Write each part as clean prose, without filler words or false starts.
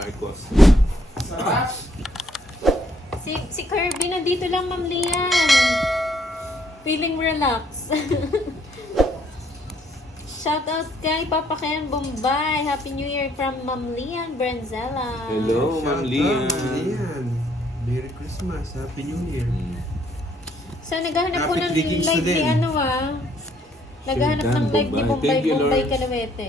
Marcos. Sarap! Si Kirby nandito lang, Ma'am Lian. Feeling relax. Shoutout kay Papa Ken Bombay. Happy New Year from Ma'am Lian Brenzella. Hello, Ma'am Lian. Merry Christmas. Happy New Year. So, naghahanap po Happy ng Three Kings live na ni din. Naghahanap Dan ng live ni Bombay. Thank you, Bombay Lord. Calawete.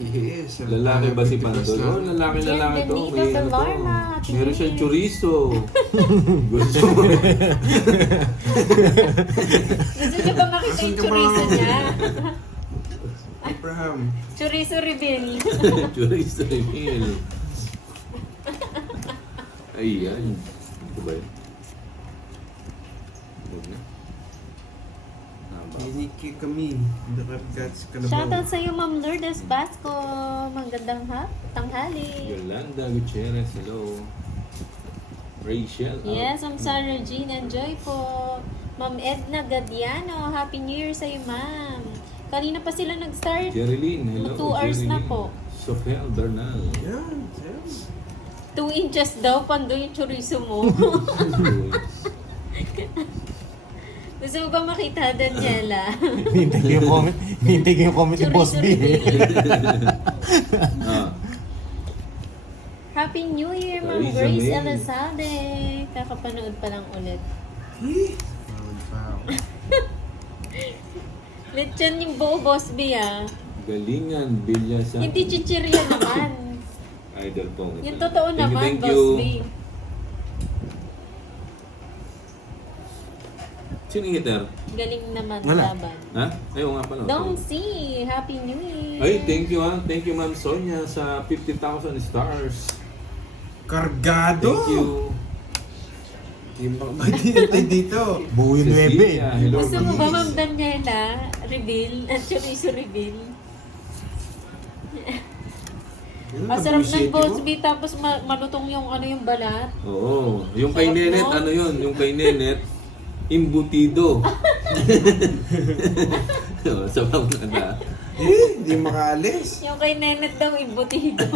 Yes. Lalaki ba si Pandol? Oh, lalaki to. Bienvenido, May ano to. Delorma. Meron siyang chorizo. Gusto mo? Gusto niyo ba makita Asan yung ka, chorizo Ma'am? niya? Abraham. Chorizo reveal. Chorizo reveal. Ayan. Ito ba yun? Huwag na. Hiniki kami. Nakapagats ka na ba? Shoutout sa iyo, Ma'am Lourdes Basco. Magandang tanghali. Yolanda Gutierrez, hello. Rachel. Yes, Ma'am Sarah Jean. Enjoy po. Ma'am Edna Gadiano. Happy New Year sa iyo, Ma'am. Kanina pa sila nag-start. Jerilyn, hello. 2 hours na Jerilyn. po. Sofia Bernal. Yan. 2 inches daw, pando yung chorizo mo. Gusto mo ba makita, Daniela? Hintay ko yung comment. Hintay ko yung comment ni Boss Chorizo B. reveal. Ah. Happy New Year, Ma'am Grace Grace Amay. Elizalde. Kakapanood pa lang ulit. Lechon yung buo, Boss B, ah. Galingan, Bilyasan. Hindi chichirya naman. Idol po. Yung totoo Thank you, naman, thank Boss you. B. Sino yung hitter? Galing naman Wala. laban. Ha? Ayaw nga pala. Dong C, Happy New Year. Ay, thank you ha. Thank you, Ma'am Sonia, sa 50,000 stars. Kargado. Thank you. Yung baka maghihintay dito. Buo yung 9 eh. Cecilia, hello. Gusto mo ba, Denise. Ma'am Daniela, reveal? At chorizo reveal? Masarap ng Boss B, tapos malutong yung yung balat. Oo. Yung kay Sarap, Nenet, no? ano yun? Yung kay Nenet, imbutido. Sabaw na na. Hindi makaalis. Yung kay Nenet daw, imbutido.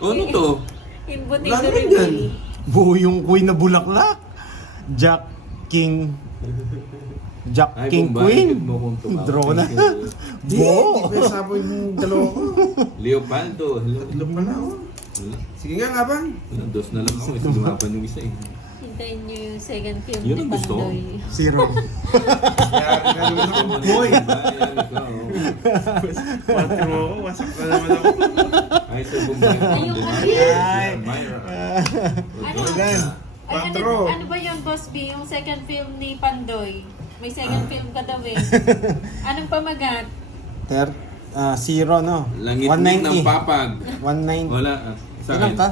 Ano to? Imbutido Wala reveal. Buo yung queen na bulaklak. Jack King. Jack Ay, King Bombay, Queen. good mo kung tumawag. Drona. Thank you. Buo. Hindi ko saboy yung dalawa ko. Leopoldo, hello. Tatlo pala ako. Sige nga, abang. Wala, dos na lang ako. Kasi lumaban yung isa eh. Hintayin niyo yung second film Yun ni ang gusto ko. Pandoy. Zero. Kaya naman ako, boy. Ayan, ikaw. Pati mo ako, wasak na naman ako. Ay, sa Bombay. Ayun, Ay. Myra. Ano? Ilan? Ay, Patro. ano ba yun, Boss B? Yung second film ni Pandoy. May second film ka daw eh. Anong pamagat? Zero, no? Langit-ngit ng 190. papag. 190. Wala. Sa Ilan akin. ka?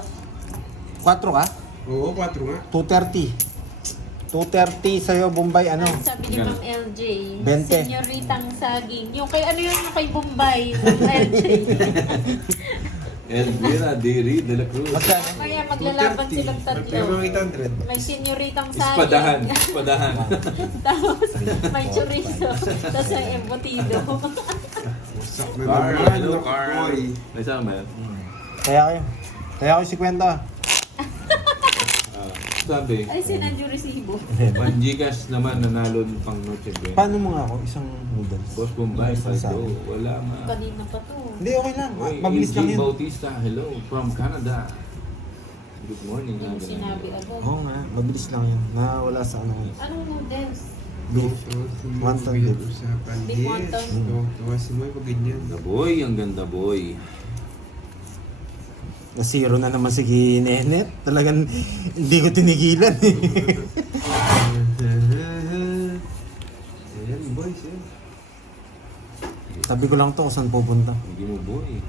4 ka? Oo, 4 nga. 230. 230 sa'yo, Bombay, ano? Sabi ni Ma'am LJ. 20. Senyoritang saging. Yung kay ano yun, yung kay Bombay. Ma'am LJ. Elvira Diri de la Cruz. Magkano? Kaya maglalaban silang Pero tatlo. 800. May senyoritang saging. Espadahan. Espadahan. Tapos may chorizo. Tapos may embutido. Wasak na Carl, naman. hello Naku, Carl. boy. May sama yan? Kaya ko si Kwenta. Sabi, Ay, sinadyo resibo. Panjigas naman nanalo ng pang Noche Buena. Paano mo nga ako? Isang noodles. Boss Bombay, Isang Saldo. sabi. Wala nga. Kanina pa to. Hindi, okay lang. Uy, Mabilis lang AJ yun. Bautista, hello from Canada. Good morning. Yung Aga. sinabi ako. Oo nga, mabilis lang yun. Nawala sa ano. Anong noodles? Beef. Wonton beef. Usapan. Beef Yes. wonton. Tawa si Moy pag ganyan. Ganda boy, ang ganda boy. Na zero na naman si Nenet. Talagang hindi ko tinigilan eh. Ayan, boys. Eh. Sabi ko lang to kung saan pupunta. Hindi mo boy.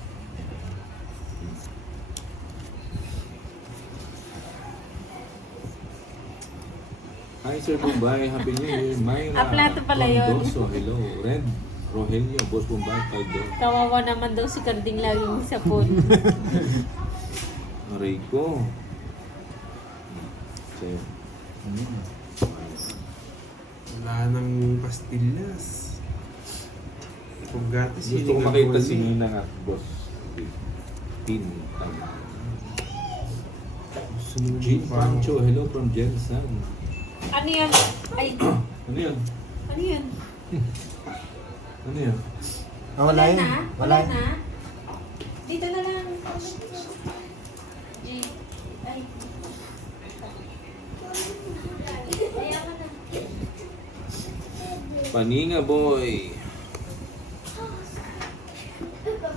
Hi Sir Bombay, Happy New Year. Myra. Plato pala yun. Condoso, hello. Red Rogelio, Boss Bombay, $5. Kawawa naman daw si Karding laging sa phone. Aray ko. Sa'yo. Wala nang pastillas. Pagkati, Gusto ko makita si Ninang at Boss Tin. Jean Pancho, hello from Jensen. Ano yan? Ay, Ano yan? ano yan? Ano yan? Wala yun. na? Wala na? Dito na lang. G. Ay. Ayaw mo na. Paninga boy.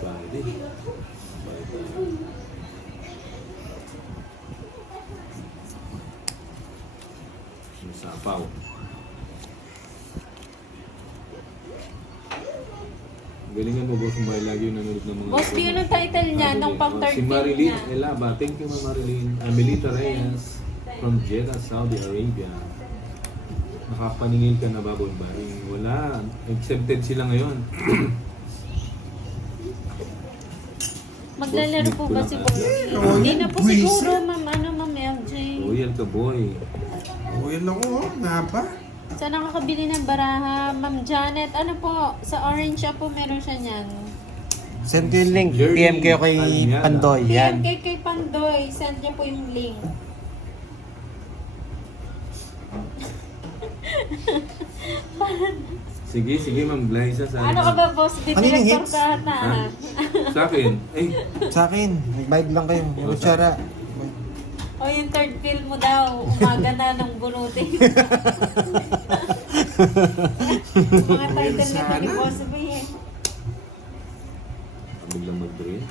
Bali. Sapaw. Galingan mo, boss, may lagi yung nanonood ng mga... Boss, di yun ang title niya, nung pang third Si film Marilyn niya. Elaba. Thank you, Ma'am Marilyn. Amelita Reyes from Jeddah, Saudi Arabia. Nakapaningil ka na ba, Boy Baring? Wala. Accepted sila ngayon. Maglalaro po ba si Boss, Boy? Hindi na po siguro, ma'am LJ. Royal ka, boy. Royal ako, napa. Saan nakakabili ng baraha? Ma'am Janet, ano po? Sa Orange Shop po meron siya niyan. Send ko yung link. Jerry PM kayo kay Almiada. Pandoy. Yan. kay Pandoy, send niya po yung link. Sige, Ma'am Glyza. Ano ka ba, boss? Di Ano yung director hits? ka ata. Ha? Sa akin. Ay, Sa akin, nag-vibe lang kayo. Yung kutsara. O yung third film mo daw, umaga na nung bunutin. Mga title na ni Boss B eh. biglang mag-drain.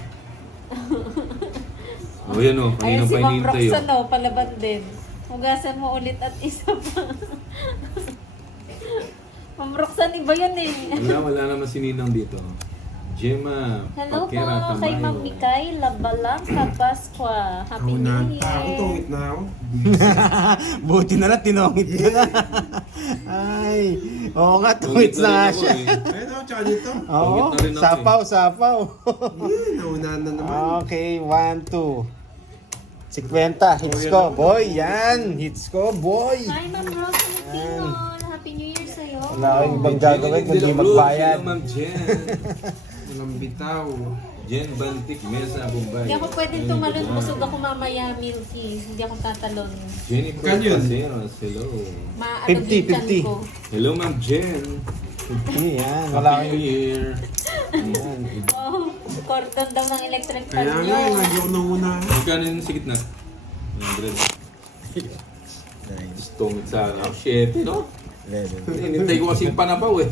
O yan o, kanina Ayun si pa Ma'am inintay o. Roxanne, palaban din. Hugasan mo ulit at isa pa. Ma'am Roxanne, iba yun eh. Wala naman si Ninang dito. Gemma, Hello po Paquera, kay Tamayo. Ma'am Mikaela Balangka Pasqua. Happy New Ako, Year! tungit na ako. Buti na lang, tinongit ko na. Ay, oo nga, tungit na nga ako siya. eh. Ayun ako, tsaka dito. Oo, Tungit na rin ako sapaw, sapaw. Naunahan na naman. Okay, 1, 2. 50, hits ko, boy, yan. Hits ko, boy. Hi Ma'am Roxanne Timon! Happy New Year sa'yo! Wala akong ibang gagawin kundi magbayad. Hello, Ma'am Jen. Walang bitaw. Jen Bantik, Mesa, Bombay. Hindi ako pwedeng tumalon. Busog ako mamaya, Milky. Hindi ako tatalon. Jennifer Magkano yun? Caseros, hello. Maano 50, din chan 50. ko. Hello, Ma'am Jen. Yan, wala Happy akong New Year. Yan. Oh, cordon daw ng electric fan Kaya nyo. nga, lagi ako naunahan. Magkano yung sikit na? 100. Tungit sa ano. Shit, no? Hinintay ko kasi yung panapaw eh.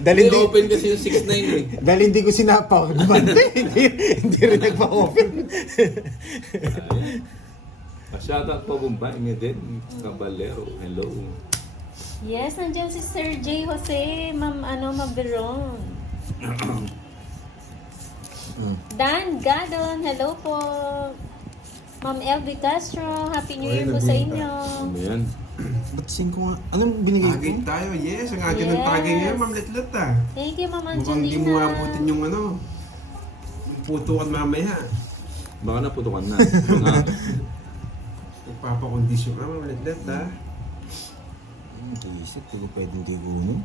Dahil Hindi hindi, open kasi yung 6 na yun eh. dahil hindi ko sinapaw. Hindi rin nagpa-open. Shoutout po Bombay, Meden, Caballero, hello. Yes, nandiyan si Sir J. Jose. Ma'am, Mabiron. Dan Gadon, hello po. Ma'am Elvie Castro, Happy New Year po sa inyo. Ano yan? Ba't sin ko nga? Anong binigay Tagay ko? tayo, yes. Ang atin ng Yes. tagay ngayon, Ma'am Letlet ah. Thank you, Ma'am Mukhang di mo Angelina. abutin yung ano. Yung putukan mamaya. Baka naputukan na. Ah, Nagpapakondisyon ka, Ma'am Letlet ah. Hindi isip, hindi ko pwedeng tigunin.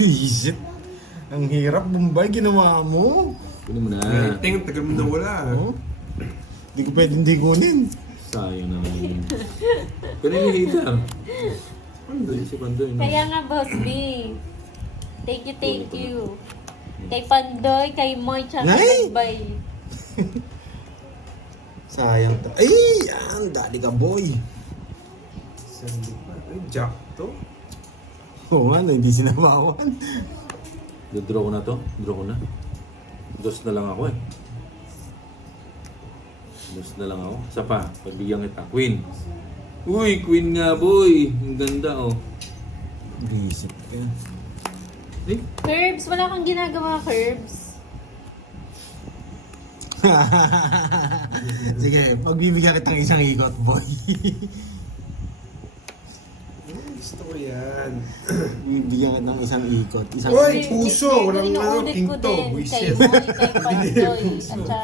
Isip? Ang hirap, Bombay, ginawa mo. kunin mo na. Tingin, tagal mo na wala. Oh? Hindi ko pwedeng tigunin. Sayang naman yun. Kunin yung heater. Pandoy, si Pandoy. No? Kaya nga, Boss B. Thank you. Kay Pandoy, kay Moy, tsaka Nay! kay Bay. Sayang to. Ay, yan, dali ka, boy. Sandi pa. Ay, Jack to. Oo nga, no, hindi sinabawan. Draw ko na to. Draw ko na. Dos na lang ako eh. Dos na lang ako. Isa pa, pagbigyan kita. Queen. Uy, Queen nga boy. Ang ganda oh. Isip ka. Eh, Curbs, wala kang ginagawa, Curbs. Sige, pagbibigyan kitang isang ikot, boy. Gusto ko yan. Bibigyan kitang isang ikot. Isang Oy! puso, walang ano, Inuulit ko pinto. din Buisit. kay Moy, kay Pandoy, at saka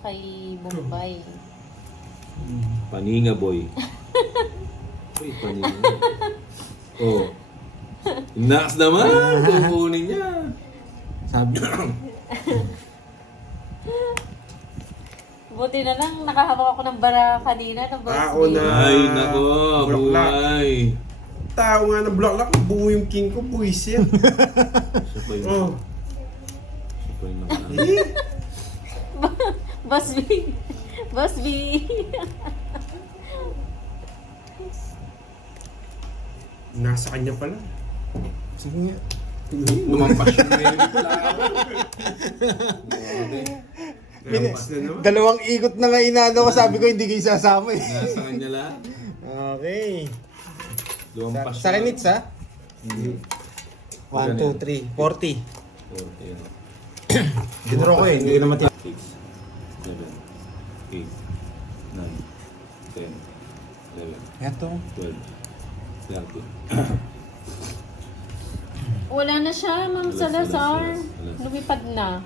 kay Bombay. Paninga boy. Uy, kanina. Oh. Naks naman! Kukunin niya. Sabi. Buti na lang, nakahawak ako ng bara kanina ng boss Tao B. na. Ay, nako. Bulaklak. Buhay. Tao nga ng bulaklak, buo yung king ko, buwisit. Siya pa yung... Oh. Siya pa yung naman. Boss B. Boss B. Nasa kanya pala. Sige nga. Lumampas yung baby flower. Lampas na naman. Dalawang ikot na nga inano ko, sabi ko hindi kayo sasama eh. Nasa kanya lahat. Okay. Lumampas Sa Renits ha? 1, 2, 3, 40. 40. Dinuro ko eh, hindi ko naman 6, 7, 8, 9, 10, 11, Eto. 12, 13. Wala na siya, Ma'am Salazar. alas. Lumipad na.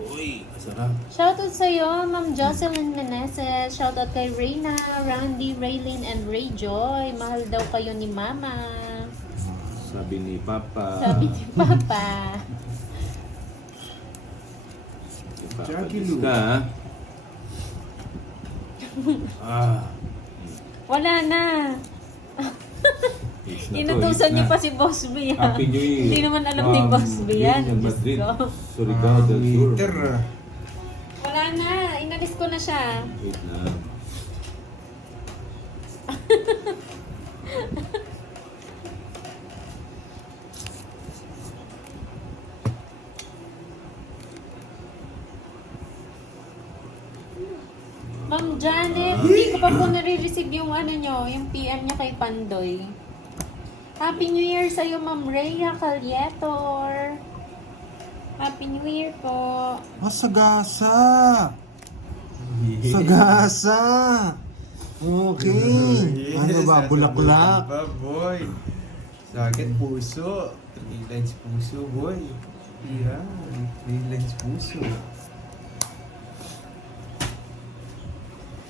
Uy, masarap. Shoutout sa'yo, Ma'am Jocelyn Meneses. Shoutout kay Reyna, Randy, Raylene, and Rayjoy. Mahal daw kayo ni Mama. Sabi ni Papa. Sabi ni Papa. Ni Papa Jackie Diyos Lou. ka, ha? Ah. Wala na. It's na to, Inutusan it's niyo na. pa si Boss B. ha? Happy New Year. Hindi naman alam ni Boss B yan. Union Diyos Madrid. ko. Surigao del Sur. Meter. Wala na. Inalis ko na siya. Wait na. Ma'am Janet, hindi ko pa po nare-receive yung ano nyo, yung PM niya kay Pandoy. Happy New Year sa'yo, Ma'am Rhea Calietor. Happy New Year po. Ah, sagasa. Sagasa. Okay. Ano ba, bulaklak? Ba, boy? Sa akin, puso. 3 lines puso, boy. Yeah, 3 lines puso.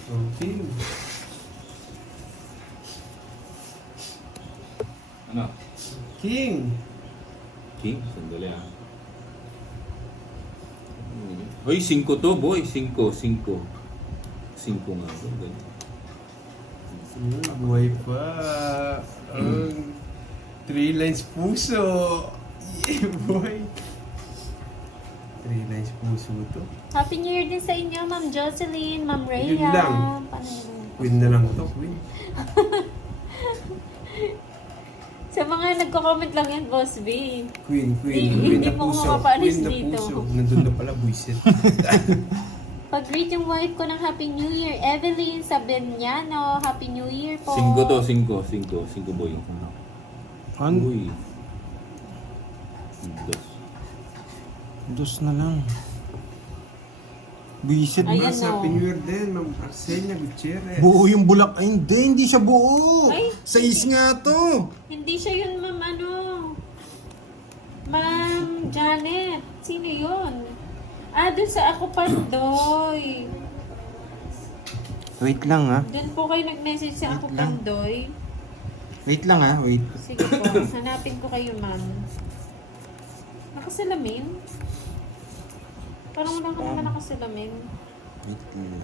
Okay. Ano? King. King? Sandali ah. Hoy, 5 to boy. 5. 5 nga to. Ganun. Buhay pa. 3 lines puso. Yeah, boy. 3 lines puso to. Happy New Year din sa inyo, Ma'am Jocelyn, Ma'am Rhea. Yun lang. Paano yun? Queen na lang to, queen. Sa mga nagko-comment lang yan, Boss B. Queen, Hindi na mo puso. makapaalis Queen na dito. puso. Nandun na pala, buisit. Pag-greet yung wife ko ng Happy New Year, Evelyn Sabeniano. Happy New Year po. 5 to. 5 boy. Ano? Uy. Dos. Dos na lang. Bisit. Ayan, Mas no. Happy New Year din, Ma'am Arcelia Gutierrez. Buo yung bulak. Ay, hindi siya buo. Ay. Sais nga to. Hindi siya yun, Ma'am ano. Ma'am Janet. Sino yun? Ah, dun sa Ako Pandoy. Wait lang ha. Dun po kayo nag-message sa Ako Wait lang. Pandoy. Wait lang ha. Wait. Sige po, hanapin ko kayo, ma'am. Nakasalamin? Parang wala ka naman nakasalamin. Wait lang.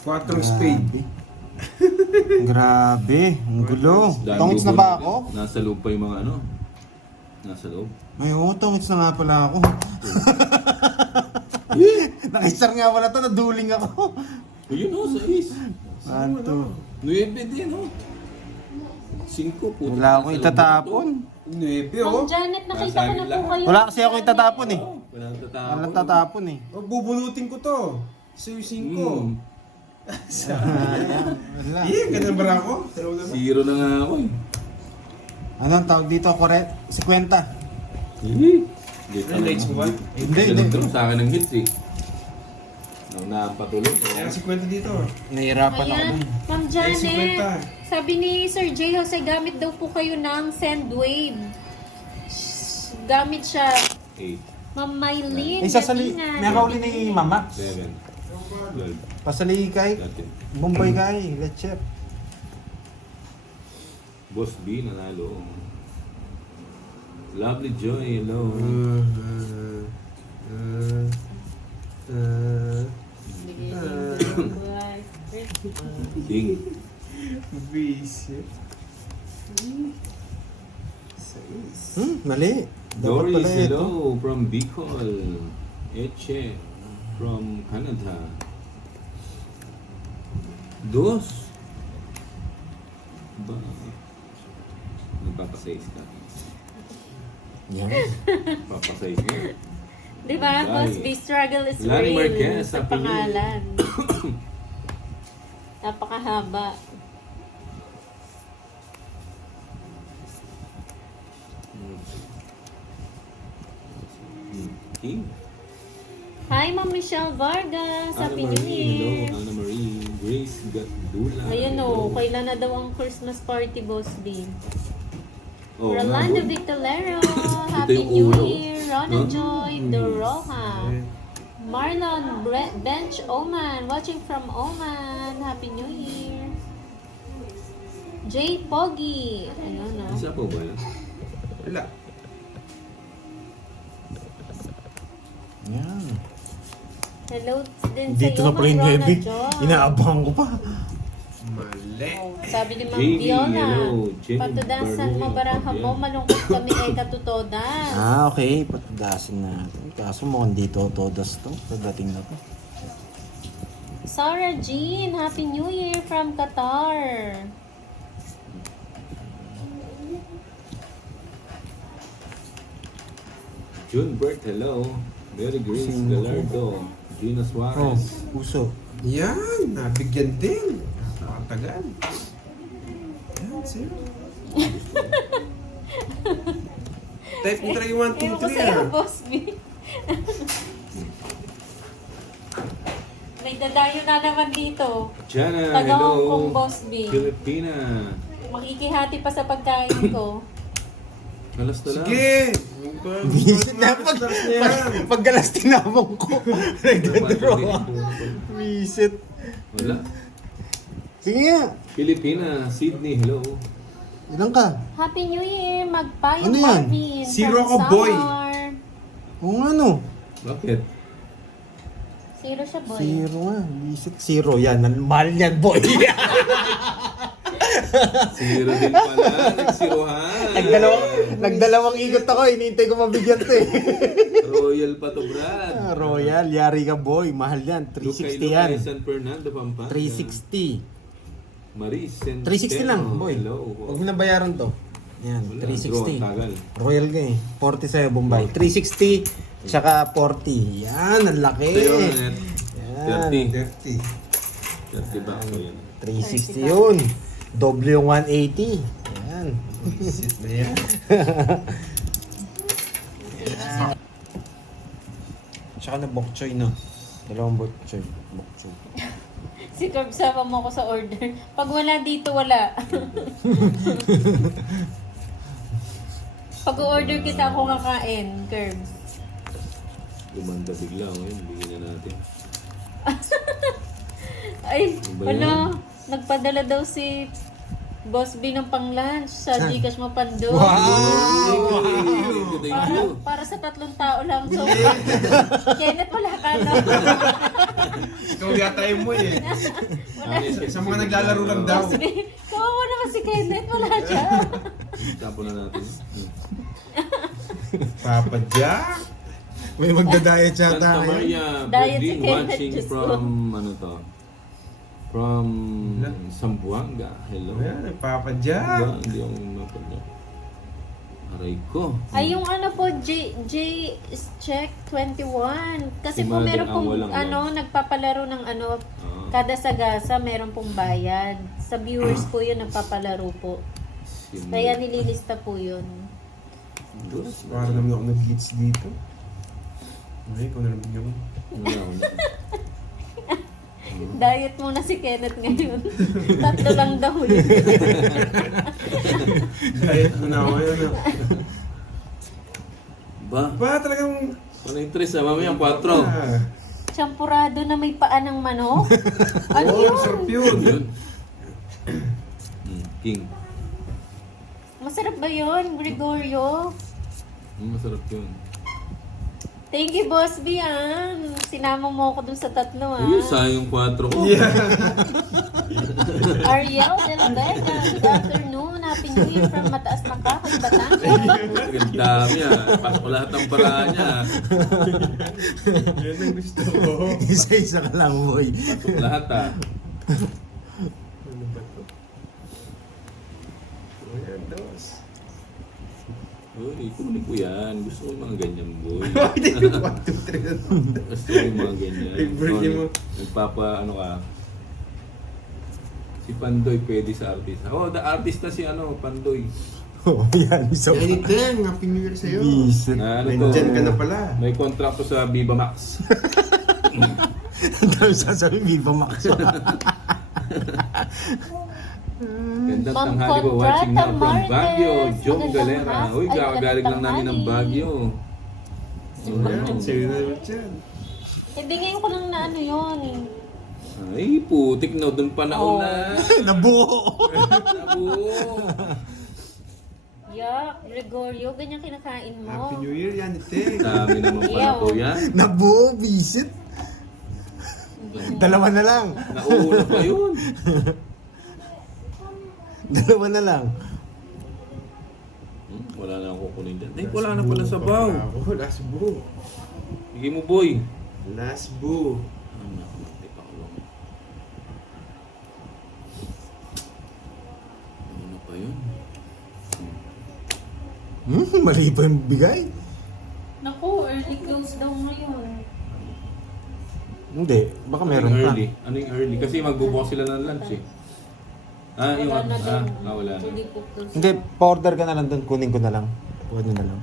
4 spade. Grabe. Ang gulo. Dahil Tongits na gugulo ba din. ako? Nasa loob pa yung mga ano. Nasa loob. Ay, oo. Tongits na nga pala ako. Nakisar nga pala to. Naduling ako. Ayun o, 6. Anto. 9 din o. 5 po. Wala akong itatapon. 9, Ma'am oh. Janet, nakita ko na po kayo. Wala kasi ako itatapon eh. Walang tatapon. Walang tatapon eh. Oh, bubunutin ko to. Isa yung 5. Wala. Ganun ba ako? Dalawa na ba? 0 na nga ako eh. Ano ang tawag dito? 50. Hindi Ano, lights mo ba? Hindi, Hindi. hindi. Sa akin ng hits eh. Nang napatuloy. Kaya 50 dito. Nahirapan ako Ayan, dun. Ma'am Eh, Janet. 50. Sabi ni Sir J. Jose, gamit daw po kayo ng Sendwave. Gamit siya. 8. Ma'am Mylene, Isasali, Gatingan. may kauli ni Mama. 11. 12. Pasali kay Dati. Bombay kay, let's check. Boss B nanalo. Lovely Joy, hello. Ding. Visit. 6. Mali. Dapat Doris, pala ito. hello from Bicol. Eche from Canada. Dos. Ba? Nagpapasize ka. Yan. Papasize ka. Di ba? Lani. Boss B, struggle is Lani real Marquez, sa Happy New Year. pangalan. Napakahaba. King. Hi, Ma'am Michelle Vargas. Anna Happy New Marie, hello. Year. Anna Marie. Grace Gatdula. Ayan hello. o, kailan na daw ang Christmas party, Boss B? Oh, Rolando nga, Victorero, Ito Happy yung New ulo. Year. Rona Huh? Joy Doroha. Marlon Bench Oman, watching from Oman. Happy New Year. Jay Pogi. Ayun o. Isa po ba yun? Wala. Yan. Hello din sa Dito iyo, na pala yung Ma'am Rona heavy. Joy. Inaabangan ko pa. Mali. Oh, sabi ni Ma'am Jamie, Viola, hello. Jamie patudasan mo Barrio, baraha mo, Fabian. malungkot kami ay katutodan. Okay. Patudasin natin. Kaso mukhang dito todas to. Pagdating na to. Sarah Jean, Happy New Year from Qatar. June Bert, hello. Mary Grace Sino? Galardo. Gina Oh, Suarez. puso. Yan, nabigyan din. Napakatagal. Yan, sir. Type mo talaga yung 1, 2, Ewan ko 3 sa'yo, ah. Boss B. May dadayo na naman dito. Jana, Taga Hong Kong, hello. Boss B. Filipina. Makikihati pa sa pagkain ko. Alas na lang. Sige! Visit na paggalas tinabong ko. Nagdadraw. Visit. Wala. Sige nga. Filipina, Sydney, hello. Ilan ka? Happy New Year, Magpayong Ano yan? Marvin. Zero from ako, boy. Samar. Kung ano? Bakit? Zero siya, boy. Zero nga. Visit. Zero yan. Mahal yan, boy. Zero din pala. Nagsirohan. Nagdalawang ikot ako. Hinihintay ko mabigyan to eh. Royal pa to, Brad. Royal. Yari ka, boy. Mahal yan. 360 yan. San Fernando, Pampanga. 360. Maris Centeno. 360 lang, boy. Hello. Huwag mo na bayaran to. Yan, Wala, 360. draw, ang tagal. Royal ka eh. 40 sa'yo, Bombay. 360, tsaka 40. Yan, ang laki. Sa'yo, net. Yan. 30. 30. 30 ba ako yan? 360 yun. Doble yung 180. Yan. Visit na yan. Tsaka na bok choy, no? Dalawang bok choy. Bok choy. Si Curb, sama mo ko sa order. Pag wala dito, wala. Pag-order kita, ako kakain, Curb. Gumanda bigla ngayon. Bigyan na natin. Ay, Ano ba ano, yan? nagpadala daw si Boss B ng pang-lunch sa Gcash mo Pando. Thank you. Para sa 3 tao lang. So, Kenneth, wala ka na. Ikaw yata yung mo eh. Sa mga naglalaro lang daw. Boss B, kawawa naman si Kenneth, wala siya. Tapo na natin. Papa Jack. May magda-diet Santa Maria, Diet Berlin, si Kenneth, watching Diyos ko. from, ano to? From Zamboanga. Hello. Ayan, Papa Jack. Hindi ako napagod. Aray ko. Ay, yung ano po, J is check 21. Kasi Si po Mother meron ang pong, walang ano, nagpapalaro ng ano, Ah, kada sagasa meron pong bayad. Sa viewers po yun, nagpapalaro po. si Kaya nililista po yun. Diyos. Parang naman ako nag-hits dito. Ay, ikaw na nabigyan ko. Wala. Diet muna si Kenneth ngayon. 3 lang daw yun. Diet mo na ako yun. Ba? Ba, talagang Ano yung tres ah? Mamaya 4. Ah. Champurado na may paa ng manok? Ano Oh, yun? sarap yun. Yun. King. Masarap ba yun, Gregorio? Masarap yun. Thank you, Boss B, ah. Sinama mo ako dun sa tatlo, ah. Uy, sayang 4 ko. Yeah. Ariel de la Vega, good afternoon. Happy New Year from Mataas na Kahoy, Batangas. Ang dami ah. Pasok ko lahat ng paraan niya. Yan ang gusto ko. Isa-isa ka lang, boy. Pasok lahat ah. Ano ba to? Ayan, dos. Uy, kunin ko yan. Gusto ko yung mga ganyan, boy. Bakit yung 1, 2, 3 Gusto ko yung mga ganyan. Big birthday mo. Nagpapa, ano ka. Si Pandoy pwede sa artista. Oh, the artista si Pandoy. Oh, yan. Isa pa. Anything, Happy New Year sa'yo. Bisit. Na, ano to? Nandyan ka na pala. May kontrakto sa Viva Max. Ang dami sasabihin, Viva Max. Ganda Ma'am tanghali ko. Watching now from Contrata Baguio. Marquez. John Magandang Galera. Uy, ay, kakagaling lang namin ng tanghali. Baguio. Ayan, sa'yo na naman dyan. Hindi ngayon ko lang na ano yun. Ay, putik na. Doon pa nauna. Nabuo. Nabuo. Yuck, Gregorio, ganyan kinakain mo. Happy New Year yan, ite. Dami naman pala po yan. Nabuo, bisit. Hindi mo. Dalawa na lang. Nauuna pa yun. Dalawa na lang. Wala na akong kukunin dyan. Ay, wala na pala sa baw. Ako, last boo. Sige mo, boy. Last boo. Teka ko lang. Ano na pa yun? Mali pa yung bigay. Naku, early close daw ngayon. Hindi, baka meron pa. Early. Ano yung early? Kasi magbubukas sila ng lunch eh. Yung Wala na daw. wala na. Hindi po close. Hindi, pa-order ka na lang doon, kunin ko na lang. Kunin na lang.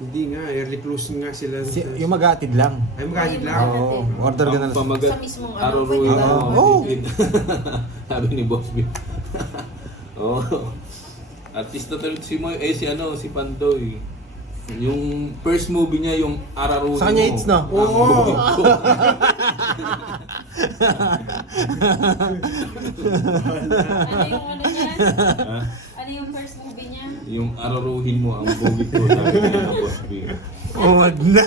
Hindi nga, early closing nga sila. Yung mag-aatid lang. Ay, magkakit lang. Oo, order ka na lang. Pamagat. Sa mismong Araw pwede ba? Oo. Sabi ni Boss B. Oo. Artista talaga si si Pandoy. Yung first movie niya, yung Araro. Sa kanya hits, no? Oo. Ano yung ano niya? Ha? Ano yung first movie niya? Yung araruhin mo ang bugit ko, sabi niya ng Boss B. Oh, wag na.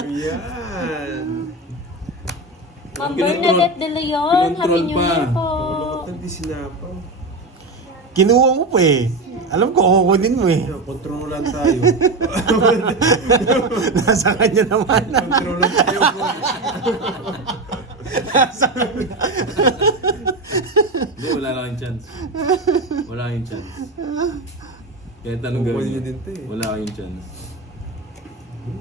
Ayan. Ma'am Kinontrol- Bernadette De Leon, Happy kinontrol New pa. Year po. Hindi sinapaw. Kinuha mo pa eh. Alam ko, kukunin mo eh. Kontrolan tayo. Nasa kanya naman. Kontrolan tayo. Hindi, wala na kayong chance. Wala kayong chance. Kahit anong Kukuha gawin niyo niyo, din to eh. wala kayong chance.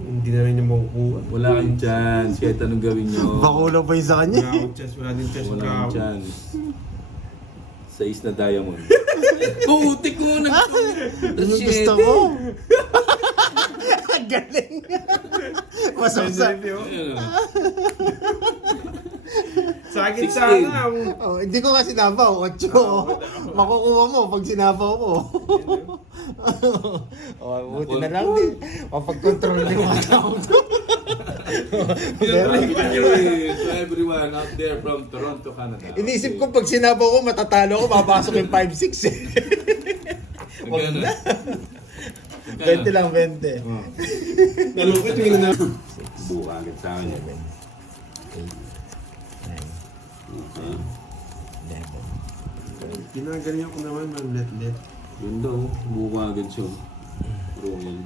Hindi na rin niya makukuha. Wala kayong chance. Kahit anong gawin niyo, Bakulang pa yung sa kanya. Wala akong chance. Wala din chance. wala Wala kayong chance. Sa na diamond. Putik ko na to. Ano gusto mo? Galing. Masasa. Sa akin 16. sana. Oh, hindi ko nga sinabaw. 8. Makukuha mo pag sinabaw mo. Oh, buti na lang din. Mapag-control din mga tao. To everyone out there from Toronto, Canada. Inisip ko pag sinabaw ko, matatalo ko, mapasok yung 5-6 eh. Wag Magkano? na. Magkano? 20 lang, 20. Nalungkot yung na. Buka agad sa akin. 11. Ginagaling ako naman, Ma'am Let. Yun daw, buka agad siya. Royal.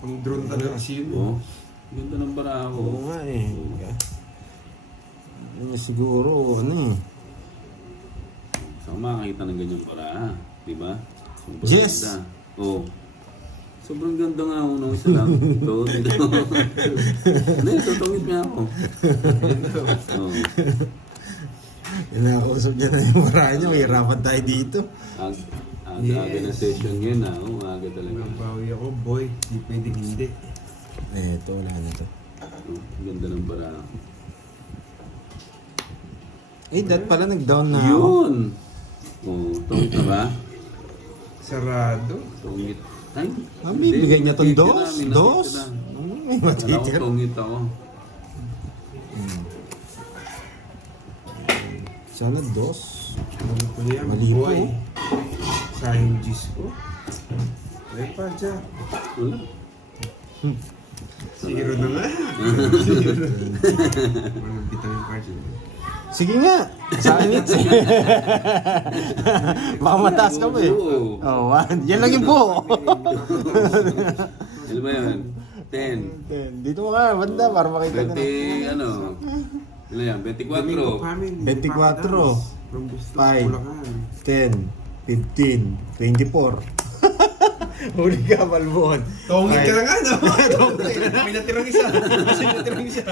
Pang drone talaga kasi yun. Oh, ganda ng bara Oo ako. nga eh. Siguro, ano eh. Saan makakita ng ganyang bara? Di ba? Sobrang Yes! ganda. Oh. Sobrang ganda nga ako nung isa lang. Ito. Ano yun? Tutungit nga ako. Oh. Inakausap niya na yung marami niya. Mahirapan tayo dito. Aga na session yun ah. Oh, aga talaga. Nabawi ako, boy. Di pwedeng hindi. Ito, wala na to. Oh, ganda ng bara. Eh, that pala nag-down na ako. Yun! Oh, tungit na ba? Sarado. Tungit. Ay, Bibigay niya tong may dos? natitira, may Dos? natitira. May Wala ko matitira. tungit ako. Sana dos. Ano ko yan? Mali po. Boy. Sayang juice ko. Ay pa, Jack. Wala. Zero na nga. Zero. Walang vitamin cards. Sige nga. Sangit. Baka mataas ka pa eh. Oo. Oh, one. Yan lang yung po. Ano ba yan? 10. Dito ka, banda, para makita ka na. 20, ano? Ano yan? 24. 24. From Bustos, 5. Bulacan. 10, 15, 24. Huli ka, Balbon. Tongit ka na Five. nga, no? May natirang isa. May natirang isa.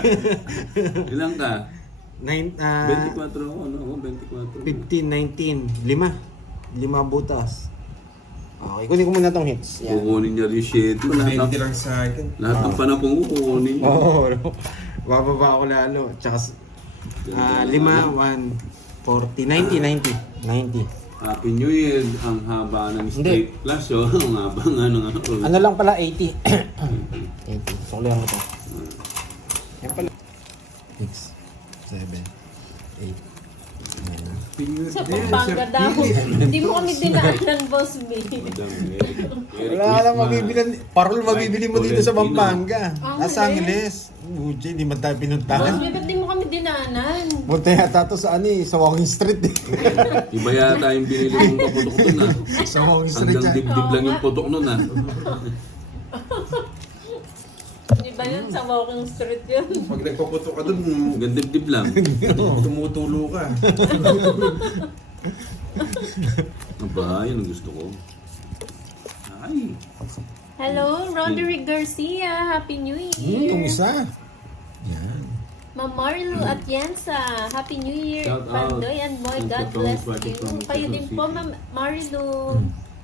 Ilang ka? 9, 24 ako, ano? Ako, 24. 15, 19, 5 butas. Okay, kunin ko muna tong hits. Yan. Kukunin niya rin shit mo. May Lahat ng, natirang sa akin. lahat ng panapong ko kukunin niya. Oo, bababa ako lalo. Tsaka 5, 1, 40, 90. Happy New Year. Ang haba ng straight flash, oh. Ang haba nga ng ano. Ano lang pala, 80. 80. Suklihan ko to. Yan pala. 6, 7, 8, 9. Sa Pampanga daw. Hindi mo kami dinaanan, Boss B. Madam, Merry Wala ka lang Christmas. mabibili. Parol mabibili mo dito sa Tolentino. Pampanga. Ah, Nasa huli? Angeles. Uji, di man tayo Boss pinuntahan. B, ba't di mo kami dinaanan? Punta yata to sa ano eh, sa Walking Street eh. Iba yata yung binili mong paputok nun, ah. Sa Walking Street Hanggang yan. dibdib lang yung putok nun, ah. Di ba yun? Sa walking street yun. Pag nagpaputo ka dun, Hanggang dibdib lang. tumutulo ka. Aba, yun ang gusto ko. Ay. Hello, Roderick Garcia. Happy New Yung Year. isa. Yan. Ma'am Marilu Atienza. Happy New Year. Shout out. Pandoy and Boy, Thank God you, bless Project you. from Kayo din Quezon po, City. Ma'am Marilu.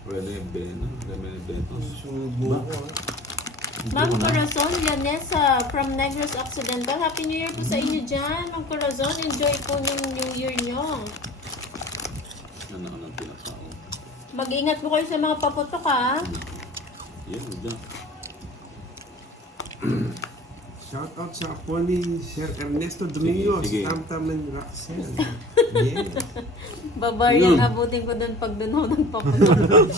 Pwede yung Ben, ah. Pwede Betos. Subo ko. Ma'am Corazon Llanesa from Negros Occidental. Happy New Year po sa inyo dyan. Ma'am Corazon, enjoy po ng New Year nyo. Ano ka ng pinapao? Mag-ingat po kayo sa mga paputok, ha? Yan, dyan. Shout out sa ako ni Sir Ernesto Domingos, Sige, sige. Tam-Tam and Roxanne. Yeah. Barbarian, abutin ko doon pag doon ako nagpaputok.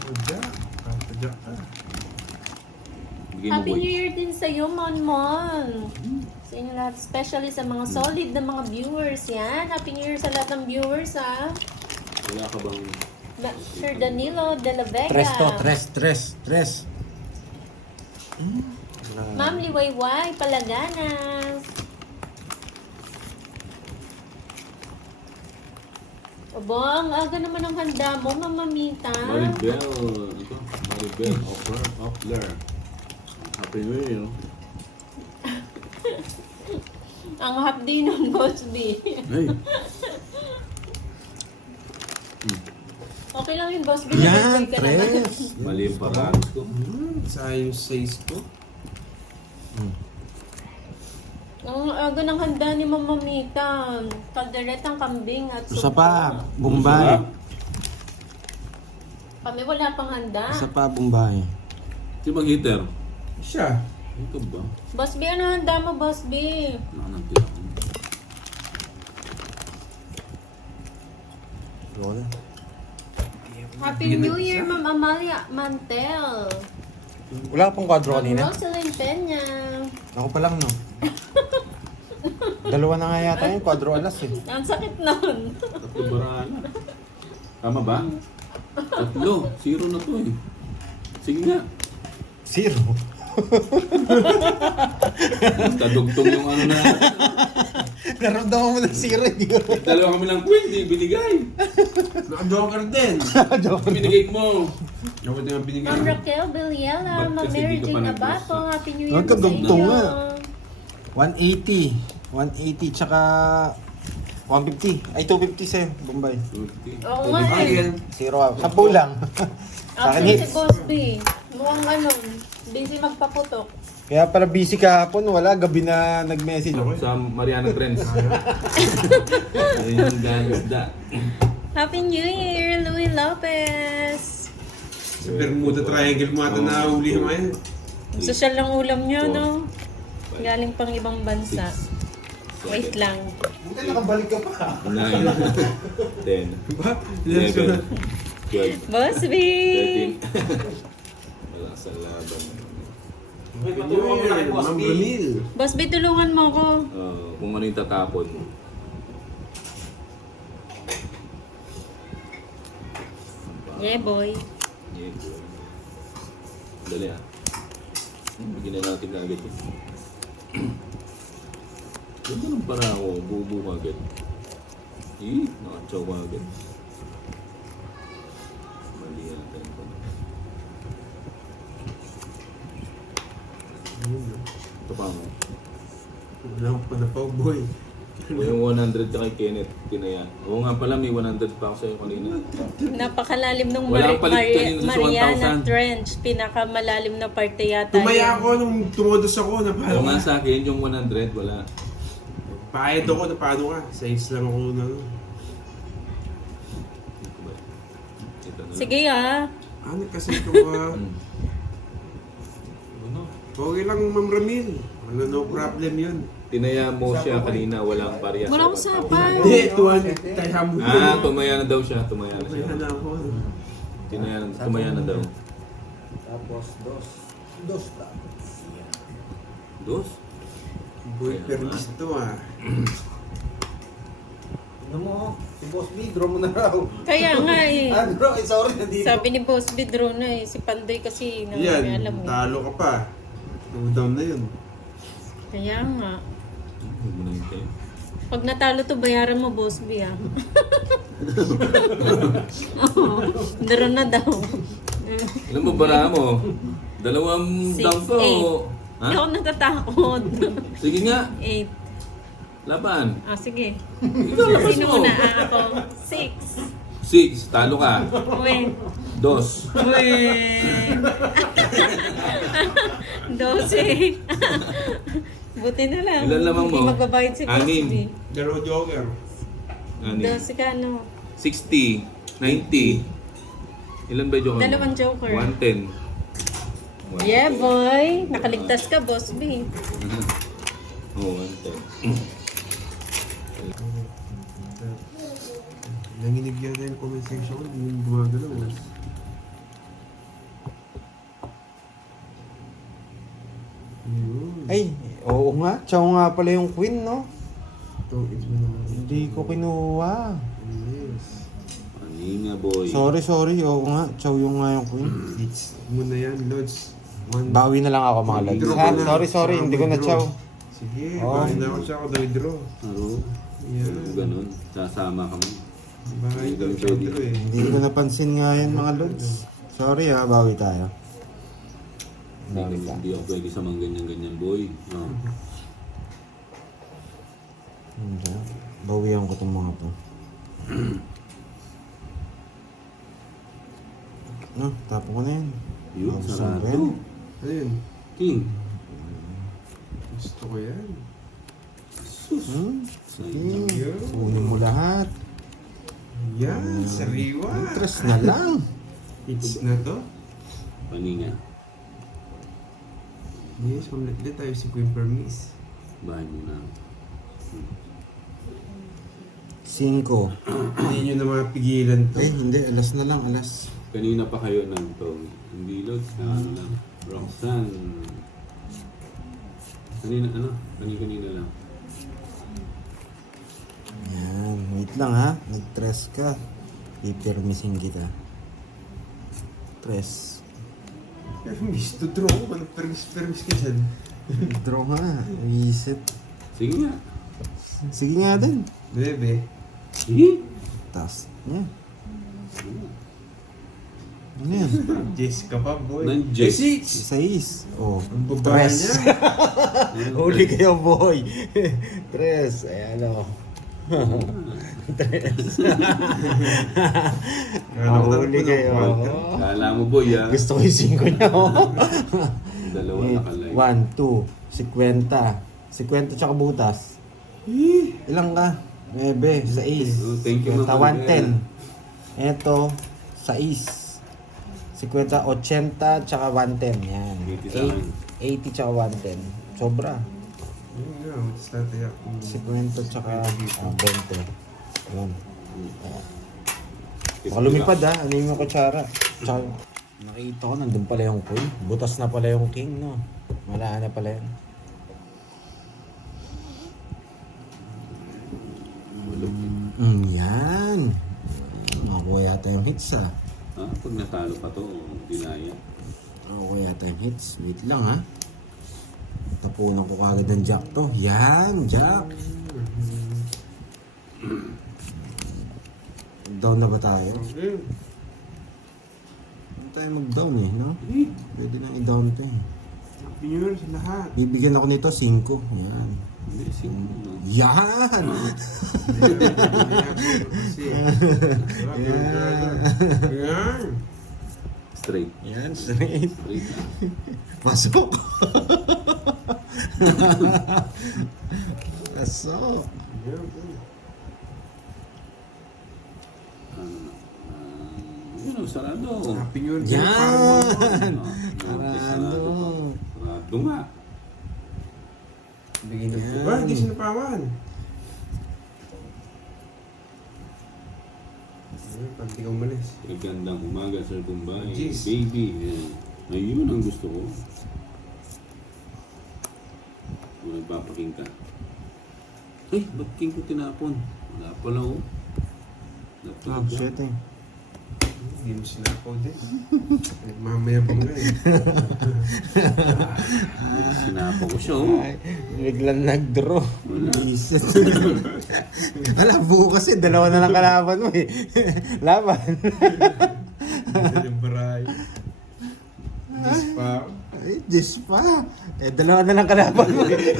O Jack, Jack ka. Bigay mo, Happy boy. New Year din sa iyo, Mon. Sa inyo lahat, especially sa mga solid na mga viewers. Yan, Happy New Year sa lahat ng viewers, ha? Wala ka bang... Sir Danilo de la Vega. Tres to, tres. Ma'am Liwayway, Palaganas. Aba, ang aga naman ang handa mo, Mamamita. Maribel, ito, Maribel Offler. Happy New Year. Ang hapdi ng Boss B. Hey, Okay lang yung Boss B. Yan, nag-enjoy ka naman. tres. mali yung paralos ko. Sayang size ko. Ang aga ng handa ni Mamamita. Kalderetang kambing at Isa suka. pa, Bombay. Kami wala pang handa. Isa pa, Bombay. Si mag-heater. Siya. Ito ba? Boss B, ano handa mo, Boss B? Nakanampira ko. Lola. Happy New Year, Ma'am Amalia Mantel. Wala pong kwadro Ma'am kanina? Rosalyn Peña. Ako pa lang, no? Dalawa na nga yata yung kwadro alas eh. Ang sakit nun. Tatlo barana. Tama ba? Tatlo. Zero na to eh. Sige nga. Zero. Tadugtong yung ano na. Naramdaman mo na zero, hindi ko. Dalawa kami ng queen, di binigay. Naka-joker din. Binigay mo. Ako din ang binigay. Ma'am Raquel Villela, Ba't Ma'am kasi Mary di ka pa Jane nag-post? Abato. Happy New Year Huwag po ka sa dugtong inyo. nga. 180. 180 tsaka 150. Ay, 250 sa'yo, Bombay. Oo nga eh. Zero ako. 10 lang. Sa akin Actually si hits. Boss B. Mukhang ano, busy magpaputok. Kaya para busy kahapon, wala. Gabi na nag-message. Sa Mariana Trends. Ayun yung galing isda. Happy New Year, Louie Lopez! Sa Bermuda Triangle mo ata nahuli naman. Ang sosyal ng ulam niyo, no? Galing pang ibang bansa. Wait lang. Buti nakabalik ka pa. 9, 10, Ba? 11, 12, Boss B! 13. Wala sa laban. Ma'am Ramil. Boss B, tulungan mo ko. Kung ano yung tatapon mo. Yeah, boy. Yeah, boy. Dali ah. Bigyan na natin na agad yun. Ganda ng para ako, bubo ka agad. Nakatsaw ka agad. Mali yan natin pa. Ito pa mo. Wala akong panapaw, boy. O yung 100 ka kay Kenneth, tinaya. Oo nga pala, may 100 pa ako sa'yo kanina. Napakalalim ng Wala kang palit kanina sa Mariana 1,000. Trench. Pinakamalalim na parte yata. Tumaya yun. ako nung tumodos ako. Oo Napalo nga ka. sa akin, yung 100, wala. Pahit ako, napano ka. Size lang ako na. Ito na. Sige ah. Ano kasi ito ka? Ano? Okay lang, Ma'am Ramil. Wala, no problem yun. Tinaya mo siya kanina, walang parehas. Walang usapan. Hindi, tuwan. Kaya mo. Tumaya na daw siya. Tumaya na Kaya siya. na ako. Tumaya na daw. Tapos, dos lang. Dos? Boy, permis to ah. Ano mo, si Boss B, draw mo na raw. Kaya nga eh. Draw, sorry, nandito. Sabi ni Boss B, draw na eh. Si Pandoy kasi nang may Yan, alam eh. talo ka pa. 2 down na yun. Kaya nga. Huwag mo na hintay. Pag natalo to, bayaran mo, Boss B ah. Oo. Draw na daw. Ilan mo bara mo? Dalawang 6, down to. 8. Hindi ako natatakot. Sige nga, 8. laban. Sige. Ikaw, labas Sino mo. muna? Ako. 6. 6, talo ka. Uy. 2. Uy. 12. Buti na lang. Ilan lamang mo? Hindi magbabayad si Boss Anim. B. Dalawa joker. 12 ka, ano? 60, 90. Ilan ba yung joker mo? Dalawang joker. 110. Yeah, boy. Nakaligtas ka, Boss B. Oo, 110. Nanginig yan yung comment section. Hindi yung gumagalaw. Ayun. Ay, oo nga. Chow nga pala yung queen, no? Ito, it's mo naman. Hindi ko kinuha. Yes. Kanina, boy. Sorry. Oo nga. Chow yung nga yung queen. It's mo na yan, Lods. One. Bawi na lang ako mga lads. Withdraw Ha? ko na. Sorry. Hindi ko na Withdraw. chow. Sige, Oh. bahay na ako siya ako withdraw. Aro, Yan. ganun. Sasama kami. Bahay daw siya withdraw eh. Hindi ko napansin nga yan mga lods. Sorry bawi tayo. Bawi tayo. Hindi ako pwede sa mga ganyan-ganyan, boy. Oh. Hindi. Bawian ko itong mga to. No, tapo ko na yan. Yun, Gusto ko sarado. yan. Ayun. King. Gusto ko yan. Sige. Yun. Kunin mo lahat. Yan, sariwa. Interest na lang. It's na to. Paninga. Yes, mamlit tayo si Queen Permis. Bahay mo na. 5. Hindi nyo na mapigilan to. Hindi. Alas na lang. Alas. Kanina pa kayo ng Tommy. Hindi lods na ano lang. Roxanne. Kanina lang. Yan. Wait lang ha. Nag-stress ka. Ipermisin kita. Stress. Permis to draw. Ano permis ka dyan? Draw nga. Reset. Sige nga. Sige nga din. Bebe. Sige. Taas niya. Ano yan? Jessica pa, boy. Nandiyan. 6. Oh. Ang babae Tres. niya. Huli kayo, boy. Tres. Ayan o. Huli kayo. Kala mo boy ah. Gusto ko yung 5 niya. Oh. Dalawa Eh. nakalive. live. 1, 2, 50. 50 tsaka butas. Ilang ka? 9, 6. Oh, thank you, Ma'am 110. Ito, 6. 50, 80 tsaka 110. Yan. 80 sa akin. 80 tsaka 110. Sobra. Yun nga, matas natin ako. 50 tsaka 20. Yan. Ito Baka lumipad ha. Ano yung kutsara? Tsaka, nakita ko, nandun pala yung queen. Butas na pala yung king, no? Wala na pala yun. Yan. Makuha yata yung hits ha. Pag natalo pa to, dinaya. Makuha yata yung hits. Wait lang ha. Tapunan ko kagad ng jack to. Yan, jack. Down na ba tayo? Okay. Hindi tayo mag-down eh, no? Pwede nang i-down to eh. Happy New Year sa lahat. Bibigyan ako nito 5. Yan. Hindi, no? Yan! Ayan. Straight. Yan, straight. Straight na. Pasok! Pasok! Yun, sarado. Happy New Year. Yan! Sarado. Sarado! Sarado nga. Bigyan ng Yan. diba? Hindi sinapawan. Pagdi ka umalis. Magandang umaga, Sir Bombay. Jeez. Baby. Yan. Ayun ang gusto ko. Kung nagpapaking ka. Ay, ba't king ko tinapon? Wala pala oh. Ah, shit eh. Hindi mo sinapaw din. Mamaya pa nga eh. Sinapa ko siya oh. Ay, biglang nag-draw. Wala. Isit. Wala, buo kasi. Dalawa na lang kalaban mo eh. Laban. Yung baray. Dis pa. Ay, Diyos pa. Eh, dalawa na lang kalaban mo eh.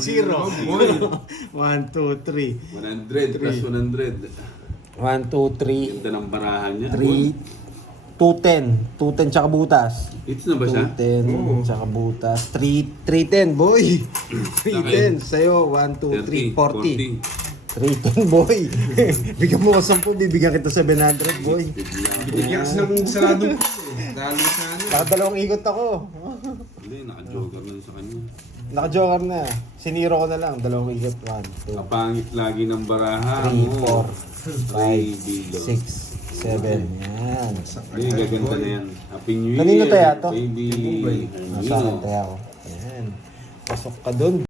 0. 1, 2, 3. 100 plus 100. 1, 2, 3. Ganda ng barahan niya. 3, 210. 210 tsaka butas. Hits na ba siya? 210 tsaka butas. 310, boy. 310. Sa'yo, 1, 2, 3, 40. 310, boy. Bigyan mo ko 10, bibigyan kita 700, boy. Bigyan kasi ng saradong ko eh. Dalo sa ano. Nakadalawang ikot ako. Hindi, naka-joker na sa kanya. Naka-joker na. Siniro ko na lang. Dalawang ikot. 1, 2, Kapangit lagi ng baraha 3, mo. 4, 5, 6, 7. Yan. Hindi, gaganda na yan. Happy New Year. Kanino kaya to? Baby. Nasa akin tayo ako. Yan. Pasok ka dun.